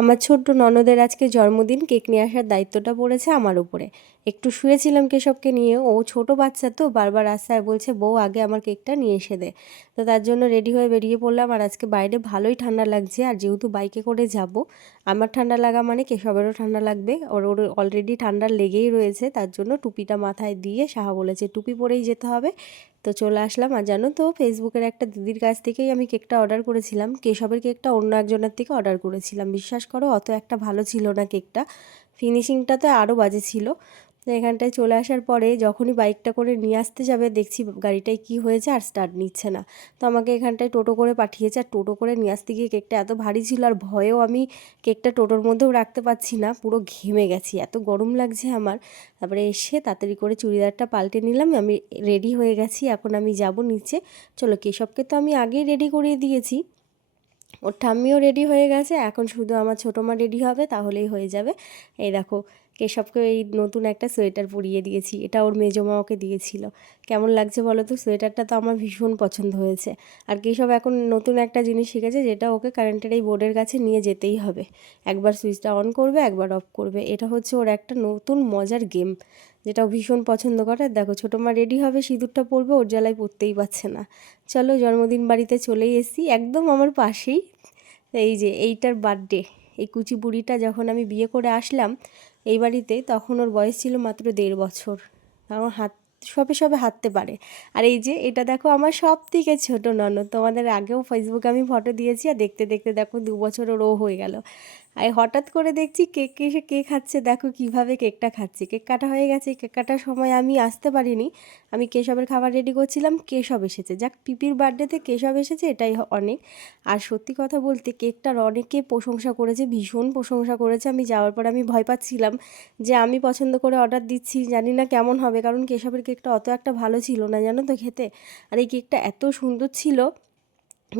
আমার ছোট্ট ননদের আজকে জন্মদিন, কেক নিয়ে আসার দায়িত্বটা পড়েছে আমার উপরে। একটু শুয়েছিলাম কেশবকে নিয়ে, ও ছোট বাচ্চা তো বারবার আসছে আর বলছে বউ আগে আমার কেকটা নিয়ে এসে দে। তো তার জন্য রেডি হয়ে বেরিয়ে পড়লাম। আর আজকে বাইরে ভালোই ঠান্ডা লাগছে, আর যেহেতু বাইকে করে যাব, আমার ঠান্ডা লাগা মানে কেশবেরও ঠান্ডা লাগবে। ওর ওর অলরেডি ঠান্ডা লেগেই রয়েছে, তার জন্য টুপিটা মাথায় দিয়ে সাহা বলেছে টুপি পরেই যেতে হবে। তো চলে আসলাম। আর জানো তো, ফেসবুকের একটা দিদির কাছ থেকেই আমি কেকটা অর্ডার করেছিলাম। কেশবের কেকটা অন্য একজনের থেকে অর্ডার করেছিলাম। বিশ্বাস করো, অত একটা ভালো ছিল না কেকটা, ফিনিশিংটা তো আরও বাজে ছিল। তো এখানটায় চলে আসার পরে যখনই বাইকটা করে নিয়ে আসতে যাবে, দেখছি গাড়িটায় কি হয়েছে আর স্টার্ট নিচ্ছে না। তো আমাকে এখানটায় টোটো করে পাঠিয়েছে, আর টোটো করে নিয়ে আসতে গিয়ে কেকটা এত ভারী ছিল, আর ভয়েও আমি কেকটা টোটোর মধ্যেও রাখতে পারছি না, পুরো ঘেমে গেছি, এত গরম লাগছে আমার। তারপরে এসে তাড়াতাড়ি করে চুড়িদারটা পাল্টে নিলাম, আমি রেডি হয়ে গেছি। এখন আমি যাব নিচে। চলো, কেশবকে তো আমি আগেই রেডি করিয়ে দিয়েছি, ওর ঠাম্মিও রেডি হয়ে গেছে, এখন শুধু আমার ছোটো মা রেডি হবে, তাহলেই হয়ে যাবে। এই দেখো, কেশবকে এই নতুন একটা সোয়েটার পরিয়ে দিয়েছি, এটা ওর মেজো মা ওকে দিয়েছিল। কেমন লাগছে বলো তো, সোয়েটারটা তো আমার ভীষণ পছন্দ হয়েছে। আর কেশব এখন নতুন একটা জিনিস শিখেছে, যেটা ওকে কারেন্টের এই বোর্ডের কাছে নিয়ে যেতেই হবে। একবার সুইচটা অন করবে, একবার অফ করবে, এটা হচ্ছে ওর একটা নতুন মজার গেম, যেটা ও ভীষণ পছন্দ করে। আর দেখো, ছোটো মা রেডি হবে, সিঁদুরটা পরবে, ওর জ্বালায় পরতেই পারছে না। চলো, জন্মদিন বাড়িতে চলেই এসেছি, একদম আমার পাশেই। এই যে এইটার বার্থডে, এই কুচি বুড়িটা যখন আমি বিয়ে করে আসলাম এই বাড়িতে, তখন ওর বয়স ছিল মাত্র 1.5 বছর। আমার হাত সবে সবে হাঁটতে পারে। আর এই যে এটা দেখো, আমার সব থেকে ছোটো ননদ, তোমাদের আগেও ফেসবুকে আমি ফটো দিয়েছি। আর দেখতে দেখতে দেখো 2 বছর ওরও হয়ে গেল। আর হঠাৎ করে দেখছি কেক এসে কেক খাচ্ছে, দেখো কিভাবে কেকটা খাচ্ছে। কেক কাটা হয়ে গেছে, কেক কাটার সময় আমি আসতে পারিনি, আমি কেশবের খাবার রেডি করছিলাম, কেশব এসেছে। যাক, পিপির বার্থডেতে কেশব এসেছে, এটাই অনেক। আর সত্যি কথা বলতে, কেকটার অনেকে প্রশংসা করেছে, ভীষণ প্রশংসা করেছে। আমি যাওয়ার পর আমি ভয় পাচ্ছিলাম যে আমি পছন্দ করে অর্ডার দিচ্ছি, জানি না কেমন হবে, কারণ কেশবের কেকটা অত একটা ভালো ছিল না, জানো তো, খেতে। আর এই কেকটা এত সুন্দর ছিল,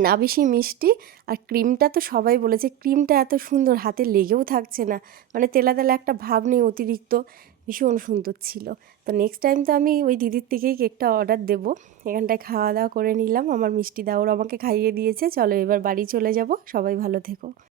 না বেশি মিষ্টি। আর ক্রিমটা তো সবাই বলেছে ক্রিমটা এত সুন্দর, হাতে লেগেও থাকছে না, মানে তেলা তেলা একটা ভাব নেই অতিরিক্ত, ভীষণ সুন্দর ছিল। তো নেক্সট টাইম তো আমি ওই দিদির থেকেই কেকটা অর্ডার দেবো। এখানটায় খাওয়া দাওয়া করে নিলাম, আমার মিষ্টি দাওর আমাকে খাইয়ে দিয়েছে। চলো, এবার বাড়ি চলে যাব, সবাই ভালো থেকো।